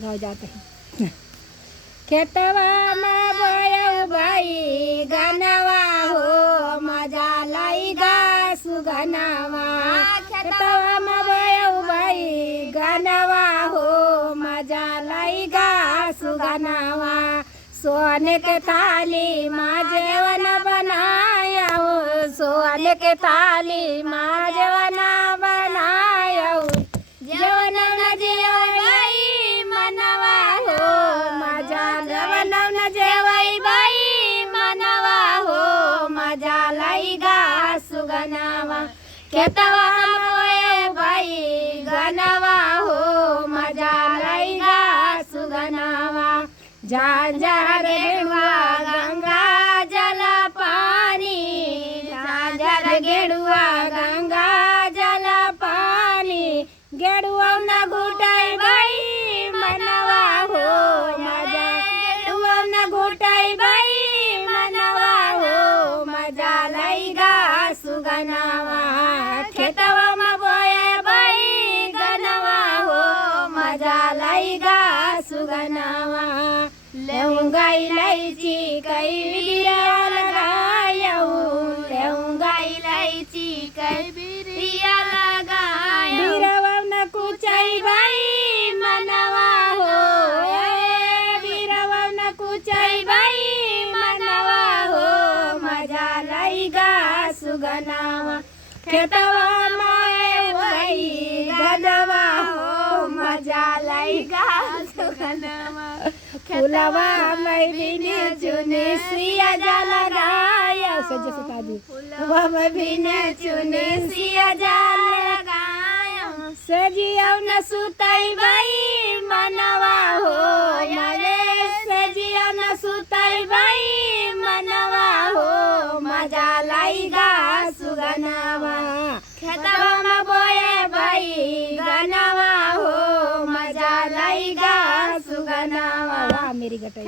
गाँव जाते हैं। खेतवा में बोया भाई गनवा हो मजा लाई गा सुगनवा। खेतवा में बोया भाई गनवा हो मजा लाई गा सुगनवा। सोने के थाली माँ जेवन बनाया हो, सोने के थाली माँ जेवन बनाया हो। जेवन न जेवाई मनवा हो मजा जेवन न जेवाई बाई मनवा हो मजा लाई गा सुगनवा। खेतवा मोए बाई गनवा हो मजा लाई गा सुगनवा। झांझर गेड़ुआ गंगा जल पानी, झांझर गेड़ुआ गंगा जल पानी। गेड़ुआ न घुटाई बाई मनवा हो मजा, गेड़ुआ न घुटाई बाई मनवा हो मजा लाई गा सुगनवा। खेतवा में बोए बाई गनवा हो मजा लाई गा सुगनवा। लौंगा इलायची कई बिरिया लगायऊ, लौंगा इलायची कई बिरिया लगायऊ। बिरवा न कुचाई बाई मनवा हो, बिरवा न कुचाई बाई मनवा हो मजा लाई गा सुगनवा। खेतवा में बाई गनवा हो मजा लाई गा सुगनवा। फुलवा में बिने चुने सिया जा लगाया, सज्जा सता दी। फुलवा में बिने चुने सिया जा लगाया। सजिया न सुताई बाई मनवा हो मरे, सजिया न सुताई बाई मनवा हो मजा लाई गा सुगनवा। खेतवा में बोए बाई गनवा हो मजा लाई गा सुगनवा। वाह मेरी गटई।